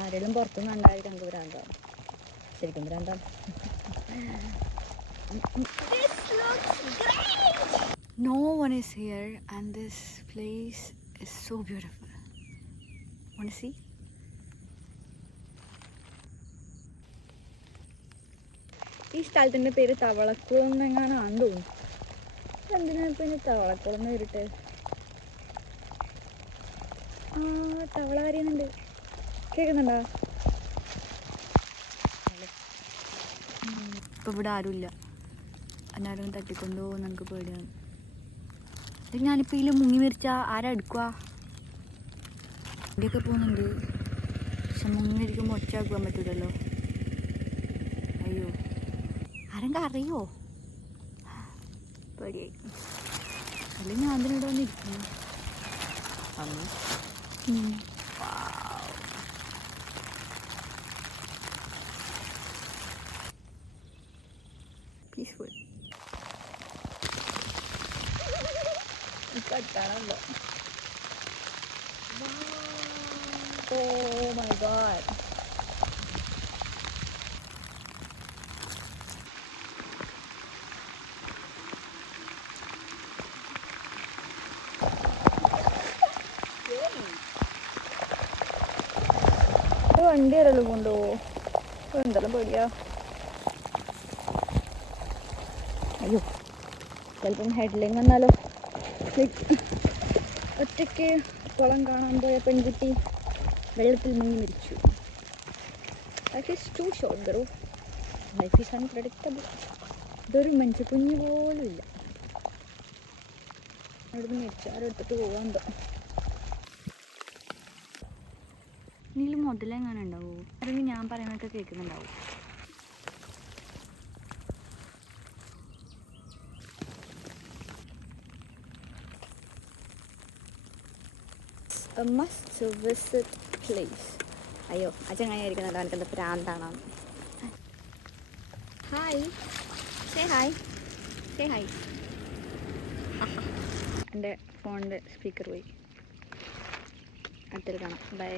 ആരെങ്കിലും പുറത്തുനിന്ന് കണ്ടായിരിക്കും നമുക്ക് ഭ്രാന്താണ്. ശരിക്കും ഭ്രാന്താണ്. No one is here and this place is so beautiful. Want to see? ഈ സ്ഥലത്തിൻ്റെ പേര് തവളക്കുളം എന്നെങ്ങാനാണെന്ന് തോന്നുന്നു. എന്തിനാ ഇപ്പം ഇനി തവളക്കുളം എന്ന് വരട്ടെ? ആ തവള കരയുന്നുണ്ട്, കേൾക്കുന്നുണ്ടോ? ഇപ്പം ഇവിടെ ആരുമില്ല, എന്നാരും തട്ടിക്കൊണ്ടോ നമുക്ക് പേടിയാണ്. ഞാനിപ്പോൾ ഇതിൽ മുങ്ങി മരിച്ചാൽ ആരാ എടുക്കുക? ഇവിടെയൊക്കെ പോകുന്നുണ്ട്, പക്ഷെ മുങ്ങിയിരിക്കുമ്പോൾ ഒച്ചയാക്കാൻ പറ്റൂലല്ലോ. അയ്യോ, ആരെങ്കിലും അറിയോ? പേടിയായി. അല്ലെങ്കിൽ ഞാൻ അതിനിവിടെ വന്നിരിക്കുന്നു. പീസ്ഫുൾ. കട്ടാണല്ലോ. Oh my god. വണ്ടി ആരല്ലോ കൊണ്ടുപോവോ? എന്തെല്ലാം പേടിയാ. അയ്യോ, ചിലപ്പം ഹെഡ്ലൈൻ വന്നാലോ. ഒറ്റയ്ക്ക് കുളം കാണാൻ പോയ പെൺകുട്ടി വെള്ളത്തിൽ മുങ്ങി മരിച്ചു. Life is too short bro. Life is unpredictable. ഇതൊരു മനുഷ്യക്കുഞ്ഞു പോലും ഇല്ല. അവിടുന്ന് മരിച്ചാരും എടുത്തിട്ട് പോകാന്തോ. ഇതിൽ മുതലെങ്ങനെ ഉണ്ടാവുമോ? അല്ലെങ്കിൽ ഞാൻ പറയുന്നതൊക്കെ കേൾക്കുന്നുണ്ടാവും. A must visit place. അയ്യോ, ആ ചങ്ങായിരിക്കുന്നുണ്ടോ? എനിക്കെന്താ പ്രാന്താണോ? Hi, say hi, say hi. എൻ്റെ ഫോണിൻ്റെ സ്പീക്കർ പോയി. അടുത്തൊരു കാണാം. ബൈ.